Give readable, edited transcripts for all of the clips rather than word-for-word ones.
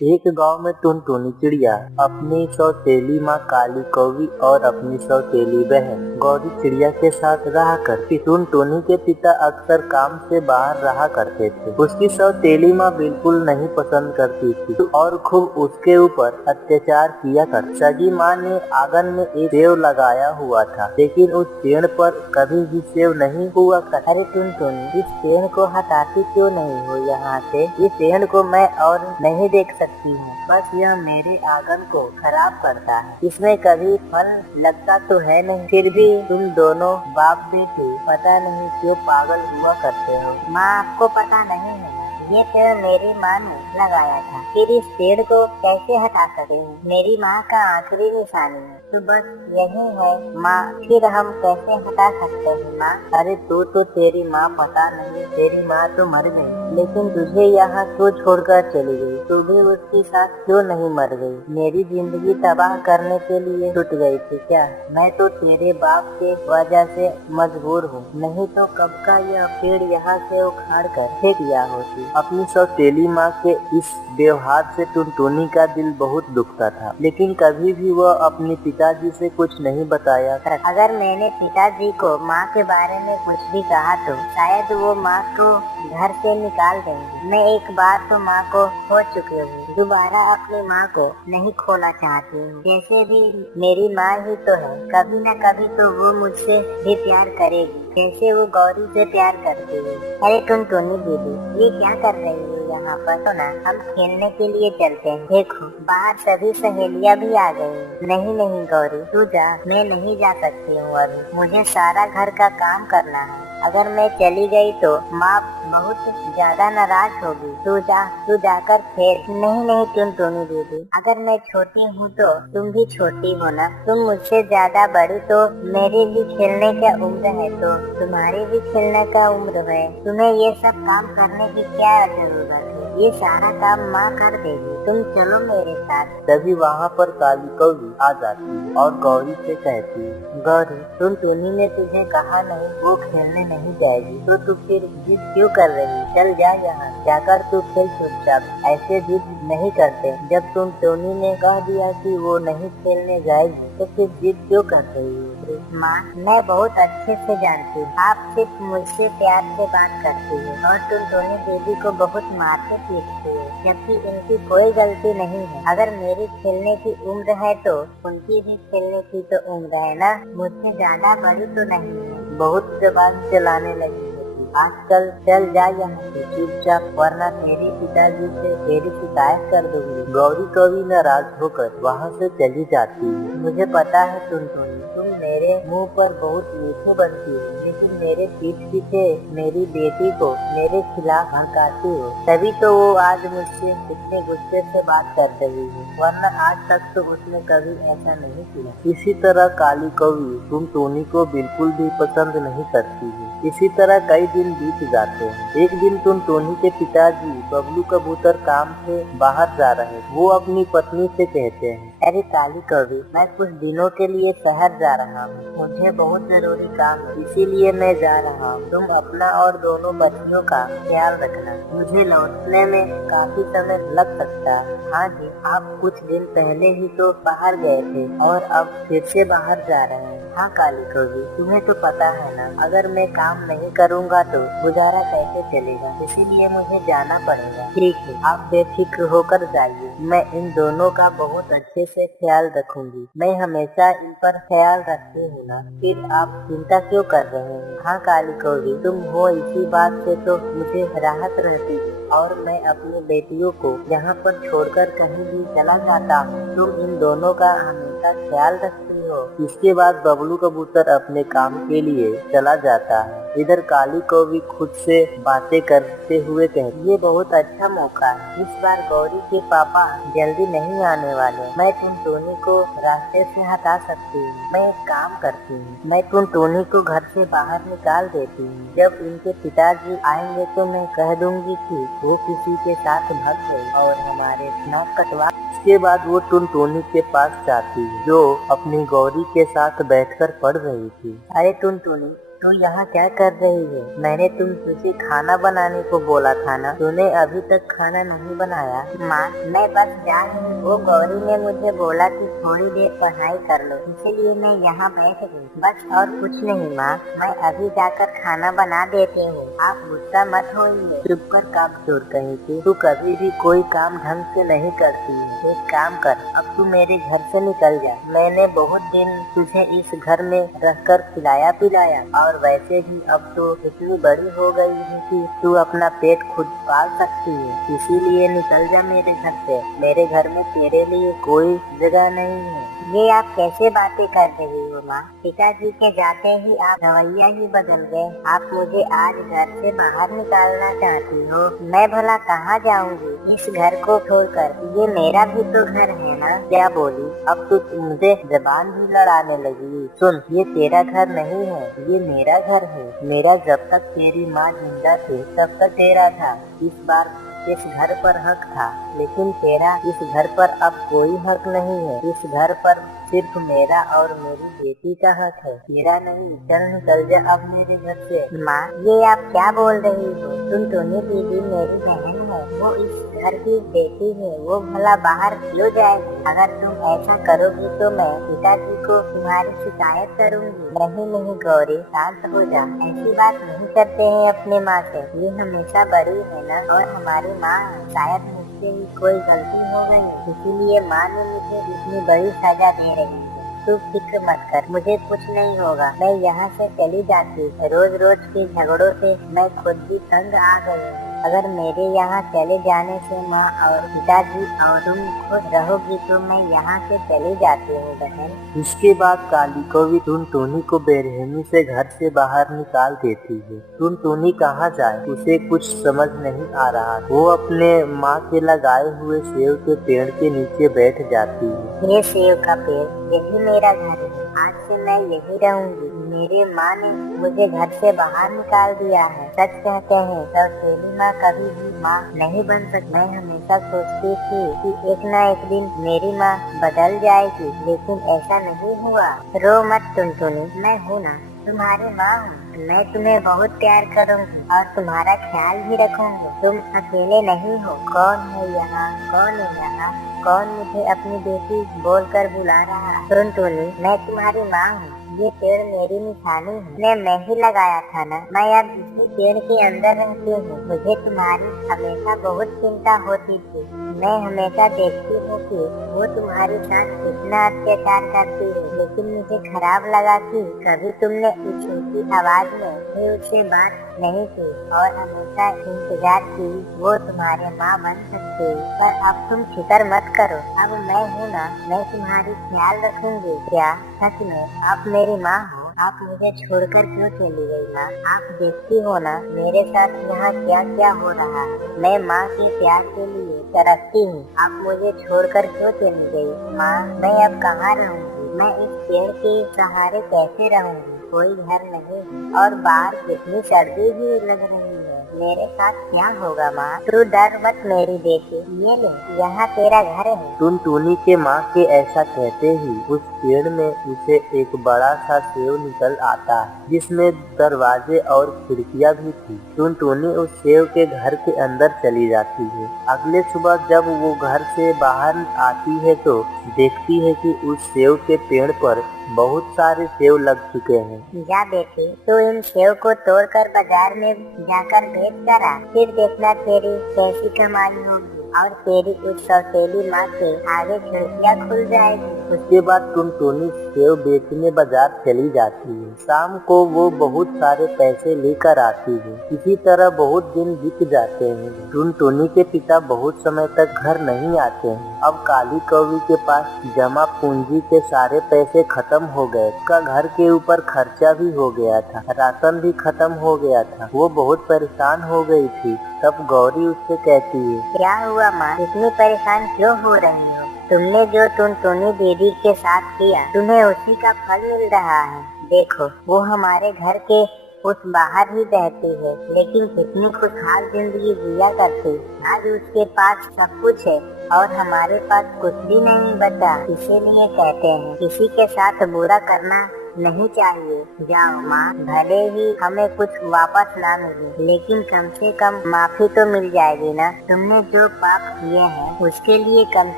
एक गांव में टुनटुनी चिड़िया अपनी सौतेली माँ काली कौवी और अपनी सौतेली बहन गौरी चिड़िया के साथ रहा करती। टुनटुनी के पिता अक्सर काम से बाहर रहा करते थे। उसकी सौतेली माँ बिल्कुल नहीं पसंद करती थी और खूब उसके ऊपर अत्याचार किया करती। सगी माँ ने आंगन में एक सेव लगाया हुआ था, लेकिन उस पेड़ पर कभी भी सेव नहीं हुआ करता। अरे टुनटुनी, इस पेड़ को हटाती क्यों नहीं हो यहाँ से? इस पेड़ को मैं और नहीं देख सकती हूँ, बस यह मेरे आंगन को खराब करता है। इसमें कभी फल लगता तो है नहीं, फिर भी तुम दोनों बाप बेटी पता नहीं क्यों पागल हुआ करते हो। माँ, आपको पता नहीं है, ये पेड़ मेरी माँ ने लगाया था, फिर इस पेड़ को कैसे हटा सकती हूँ? मेरी माँ का आखिरी निशानी है, तो बस यही है माँ, फिर हम कैसे हटा सकते हैं माँ? अरे तो तेरी माँ पता नहीं, तेरी माँ तो मर गई, लेकिन तुझे यहाँ क्यों छोड़कर चली गई? तू भी उसके साथ क्यों नहीं मर गई? मेरी जिंदगी तबाह करने के लिए छूट गई थी क्या? मैं तो तेरे बाप के वजह से मजबूर हूँ, नहीं तो कब का यह पेड़ यहाँ से उखाड़ कर फेंक दिया होती। अपनी सौतेली माँ के इस व्यवहार से टुनटुनी का दिल बहुत दुखता था, लेकिन कभी भी वह अपने पिताजी से कुछ नहीं बताया। अगर मैंने पिताजी को माँ के बारे में कुछ भी कहा तो शायद वो माँ को घर से निकाल देंगे। मैं एक बार तो माँ को खो चुकी हूँ, दोबारा अपनी माँ को नहीं खोना चाहती हूँ। जैसे भी मेरी माँ ही तो है, कभी न कभी तो वो मुझसे भी प्यार करेगी, जैसे वो गौरी से प्यार करती है। अरे टुनटुनी दीदी, ये क्या कर रही है यहाँ पर? तो ना, हम खेलने के लिए चलते हैं। देखो, बाहर सभी सहेलियाँ भी आ गई। नहीं नहीं गौरी, तू जा, मैं नहीं जा सकती हूँ अभी, मुझे सारा घर का काम करना है। अगर मैं चली गई तो माँ बहुत ज्यादा नाराज होगी। तू जाकर खेल। नहीं नहीं टुनटुनी दीदी, अगर मैं छोटी हूँ तो तुम भी छोटी हो ना, तुम मुझसे ज्यादा बड़ी, तो मेरी भी खेलने का उम्र है, तो तुम्हारी भी खेलने का उम्र है। तुम्हें ये सब काम करने की क्या जरूरत है? ये सारा काम माँ कर देगी, तुम चलो मेरे साथ। तभी वहाँ पर काली कौवी आ जाती है और गौरी से कहती है, गौरी, टुनटुनी ने तुझे कहा नहीं वो खेलने नहीं जाएगी, तो तू फिर जिद क्यों कर रही? चल जा, यहाँ जाकर तू खेल चुपचाप। ऐसे जिद नहीं करते। जब टुनटुनी ने कह दिया कि वो नहीं खेलने जाएगी, तो फिर जिद क्यों कर रही है? माँ, मैं बहुत अच्छे से जानती हूँ, आप सिर्फ मुझसे प्यार से बात करती है और टुनटुनी दीदी को बहुत मारते पीटती है, जबकि इनकी कोई गलती नहीं है। अगर मेरी खेलने की उम्र है तो उनकी भी खेलने की तो उम्र है ना, मुझसे ज्यादा बड़ी तो नहीं है। बहुत जबान चलाने लगी है आजकल। चल जा यहाँ से चुपचाप, वरना तेरे पिताजी से तेरी शिकायत कर दूंगी। गौरी कौवी नाराज होकर वहाँ से चली जाती है। मुझे पता है टुनटुनी, तुम मेरे मुंह पर बहुत मीठे बनती हो, लेकिन मेरे पीठ पीछे मेरी बेटी को मेरे खिलाफ भड़काती हो, तभी तो वो आज मुझसे इतने गुस्से से बात कर रही है, वरना आज तक तो उसने कभी ऐसा नहीं किया। इसी तरह काली कौवी टुनटुनी को बिल्कुल भी पसंद नहीं करती है। इसी तरह कई दिन बीत जाते हैं। एक दिन टुनटुनी के पिताजी बबलू कबूतर काम से बाहर जा रहे हैं। वो अपनी पत्नी से कहते हैं, अरे काली कौवी, मैं कुछ दिनों के लिए शहर जा रहा हूँ, मुझे बहुत जरूरी काम है, इसीलिए मैं जा रहा हूँ। तुम अपना और दोनों बच्चियों का ख्याल रखना, मुझे लौटने में काफी समय लग सकता है। हाँ जी, आप कुछ दिन पहले ही तो बाहर गए थे और अब फिर से बाहर जा रहे हैं। हाँ काली कौवी, तुम्हें तो पता है ना, अगर मैं काम नहीं करूँगा तो गुजारा कैसे चलेगा, इसीलिए मुझे जाना पड़ेगा। ठीक है, आप बेफिक्र होकर जाइए, मैं इन दोनों का बहुत अच्छे से ख्याल रखूंगी। मैं हमेशा इन पर ख्याल रखती हूँ ना, फिर आप चिंता क्यों कर रहे हैं? हाँ काली कौवी, तुम हो, इसी बात से तो मुझे राहत रहती है और मैं अपनी बेटियों को यहाँ पर छोड़कर कहीं भी चला जाता हूँ। तुम इन दोनों का हमेशा ख्याल रखती हो। इसके बाद बबलू कबूतर अपने काम के लिए चला जाता है। इधर काली कौवी खुद से बातें करते हुए कहती, ये बहुत अच्छा मौका है, इस बार गौरी के पापा जल्दी नहीं आने वाले, मैं टुनटुनी को रास्ते से हटा सकती हूँ। मैं एक काम करती हूँ, मैं टुनटुनी को घर से बाहर निकाल देती हूँ। जब इनके पिताजी आएंगे तो मैं कह दूंगी कि वो किसी के साथ भाग गई और हमारे नाक कटवा। इसके बाद वो टुनटुनी के पास जाती है, जो अपनी गौरी के साथ बैठकर पढ़ रही थी। अरे टुनटुनी, तू यहाँ क्या कर रही है? मैंने तुझसे खाना बनाने को बोला था ना, तूने अभी तक खाना नहीं बनाया। माँ मैं बस जा रही हूँ। वो गौरी ने मुझे बोला कि थोड़ी देर पढ़ाई कर लो, इसीलिए मैं यहाँ बैठ गई, बस और कुछ नहीं माँ। मैं अभी जाकर खाना बना देती हूँ, आप गुस्सा मत होइए। चुप कर कामचोर कहीं की, तू कभी भी कोई काम ढंग से नहीं करती है। एक काम कर, अब तू मेरे घर से निकल जा। मैंने बहुत दिन तुझे इस घर में रहकर खिलाया पिलाया, और वैसे भी अब तो इतनी बड़ी हो गई है कि तू अपना पेट खुद पाल सकती है। इसीलिए निकल जा मेरे घर से। मेरे घर में तेरे लिए कोई जगह नहीं है। ये आप कैसे बातें कर रही हो माँ? पिताजी के जाते ही आप रवैया ही बदल गए। आप मुझे आज घर से बाहर निकालना चाहती हो। मैं भला कहाँ जाऊँगी इस घर को छोड़कर? ये मेरा भी तो घर है ना। क्या बोली? अब तो मुझे जबान भी लड़ाने लगी। सुन, ये तेरा घर नहीं है, ये मेरा घर है। मेरा जब तक तेरी माँ जिंदा थी तब तक तेरा था। इस बार इस घर पर हक था, लेकिन तेरा इस घर पर अब कोई हक नहीं है। इस घर पर सिर्फ मेरा और मेरी बेटी का हक है, तेरा नहीं। चल निकल जा अब मेरे घर से। माँ ये आप क्या बोल रही हो? टुनटुनी दीदी मेरी बहन है, वो इस घर की बेटी है, वो भला बाहर क्यों जाएगी? अगर तुम ऐसा करोगी तो मैं पिताजी को तुम्हारी शिकायत करूँगी। नहीं नहीं गौरी, शांत हो जा। ऐसी बात नहीं करते हैं अपने माँ से। ये हमेशा बड़ी है ना, और हमारी माँ शायद मुझसे ही कोई गलती हो गई, इसीलिए माँ ने मुझे इतनी बड़ी सजा दे रही है। तू फिक्र मत कर, मुझे कुछ नहीं होगा। मैं यहाँ से चली जाती। रोज रोज के झगड़ों से मैं खुद भी तंग आ गई हूँ। अगर मेरे यहाँ चले जाने से माँ और पिताजी और तुम खुश रहोगी तो मैं यहाँ से चली जाती हूँ बहन। इसके बाद काली कौवी टुनटुनी को बेरहमी से घर से बाहर निकाल देती है। टुनटुनी कहाँ जाए उसे कुछ समझ नहीं आ रहा। वो अपने माँ के लगाए हुए सेव के पेड़ के नीचे बैठ जाती है। ये सेव का पेड़, यही मेरा घर है। आज से मैं यही रहूंगी। मेरे माँ ने मुझे घर से बाहर निकाल दिया है। सच कहते हैं सौतेली माँ कभी भी माँ नहीं बन सकती। मैं हमेशा सोचती थी कि एक न एक दिन मेरी माँ बदल जाएगी, लेकिन ऐसा नहीं हुआ। रो मत टुनटुनी, मैं हूँ ना, तुम्हारी माँ हूँ। मैं तुम्हें बहुत प्यार करूँगी और तुम्हारा ख्याल भी रखूँगी। तुम अकेले नहीं हो। कौन है यहाँ? कौन है यहाँ? कौन मुझे अपनी बेटी बोलकर बुला रहा है? टुनटुनी, मैं तुम्हारी माँ हूँ। ये पेड़ मेरी निशानी है। मैं ही लगाया था ना। मैं अब इसी पेड़ के अंदर रहती हूँ। मुझे तुम्हारी हमेशा बहुत चिंता होती थी। मैं हमेशा देखती हूँ कि वो तुम्हारे साथ कितना अत्याचार करती है, लेकिन मुझे खराब लगा कि कभी तुमने ऊंची आवाज में भी उससे बात नहीं की और हमेशा इंतजार की वो तुम्हारे माँ बन सकती है। पर अब तुम फिक्र मत करो, अब मैं हूँ ना, मैं तुम्हारी ख्याल रखूंगी। क्या सच में आप मेरी माँ हो? आप मुझे छोड़कर क्यों चली गई माँ? आप देखती हो ना मेरे साथ यहाँ क्या क्या हो रहा है। मैं माँ के प्यार के लिए तरसती हूँ। आप मुझे छोड़कर क्यों चली गई माँ? मैं अब कहाँ रहूँगी? मैं इस पेड़ के सहारे कैसे रहूँगी? कोई घर नहीं और बाहर कितनी सर्दी भी लग रही है। मेरे साथ क्या होगा माँ? तू डर मत मेरी बेटी, ये ले, यहाँ तेरा घर है। टुनटुनी के माँ के ऐसा कहते ही उस पेड़ में उसे एक बड़ा सा सेव निकल आता है, जिसमें दरवाजे और खिड़कियाँ भी थी। टुनटुनी उस सेव के घर के अंदर चली जाती है। अगले सुबह जब वो घर से बाहर आती है तो देखती है कि उस सेव के पेड़ पर बहुत सारे सेव लग चुके हैं। जा बेटी, तू इन सेव को तोड़कर बाजार में जाकर बेच कर आ। फिर देखना तेरी कैसी कमाई होगी और तेरी उस सौतेली माँ के आगे खिड़कियाँ खुल जाएगी। उसके बाद टुनटुनी सेव बेचने बाजार चली जाती है। शाम को वो बहुत सारे पैसे लेकर आती है। इसी तरह बहुत दिन बीत जाते हैं। टुनटुनी के पिता बहुत समय तक घर नहीं आते हैं। अब काली कौवी के पास जमा पूंजी के सारे पैसे खत्म हो गए। उसका घर के ऊपर खर्चा भी हो गया था, राशन भी खत्म हो गया था। वो बहुत परेशान हो गई थी। तब गौरी उससे कहती है, क्या हुआ माँ? इतनी परेशान क्यों हो रही हो? तुमने जो टुनटुनी दीदी के साथ किया, तुम्हें उसी का फल मिल रहा है। देखो, वो हमारे घर के उस बाहर ही रहती है, लेकिन कितनी खुशहाल जिंदगी जिया करती। आज उसके पास सब कुछ है और हमारे पास कुछ भी नहीं बचा। इसीलिए कहते हैं किसी के साथ बुरा करना नहीं चाहिए। जाओ माँ, भले ही हमें कुछ वापस ना मिले, लेकिन कम से कम माफी तो मिल जाएगी ना। तुमने जो पाप किए हैं उसके लिए कम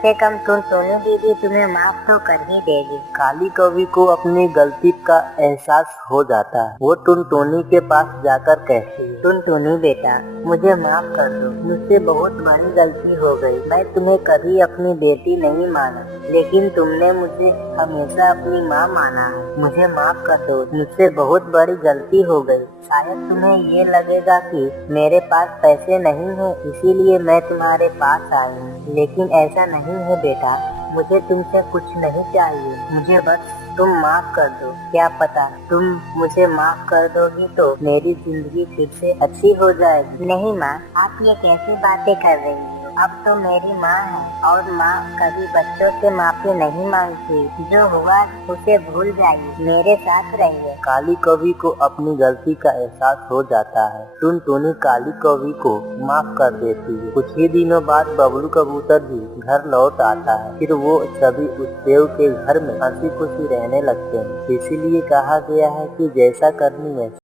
से कम टुनटुनी दीदी तुम्हें माफ तो कर ही देगी। काली कौवी को अपनी गलती का एहसास हो जाता है। वो टुनटुनी के पास जाकर कहती है, टुनटुनी बेटा, मुझे माफ कर दो, मुझसे बहुत बड़ी गलती हो गई। मैं तुम्हें कभी अपनी बेटी नहीं माना, लेकिन तुमने मुझे हमेशा अपनी माँ माना है। मुझे माफ कर दो, मुझसे बहुत बड़ी गलती हो गई। शायद तुम्हें ये लगेगा कि मेरे पास पैसे नहीं है, इसीलिए मैं तुम्हारे पास आई हूँ, लेकिन ऐसा नहीं है बेटा। मुझे तुमसे कुछ नहीं चाहिए, मुझे बस तुम माफ कर दो। क्या पता तुम मुझे माफ कर दोगी तो मेरी जिंदगी फिर से अच्छी हो जाएगी। नहीं माँ, आप ये कैसी बातें कर रही हैं? अब तो मेरी माँ है और माँ कभी बच्चों से माफी नहीं मांगती। जो हुआ उसे भूल जाइए, मेरे साथ रहिए। काली कौवी को अपनी गलती का एहसास हो जाता है। टुनटुनी काली कौवी को माफ कर देती है। कुछ ही दिनों बाद बबलू कबूतर भी घर लौट आता है। फिर वो सभी उस सेव के घर में हंसी खुशी रहने लगते हैं। इसीलिए कहा गया है कि जैसा करनी वैसा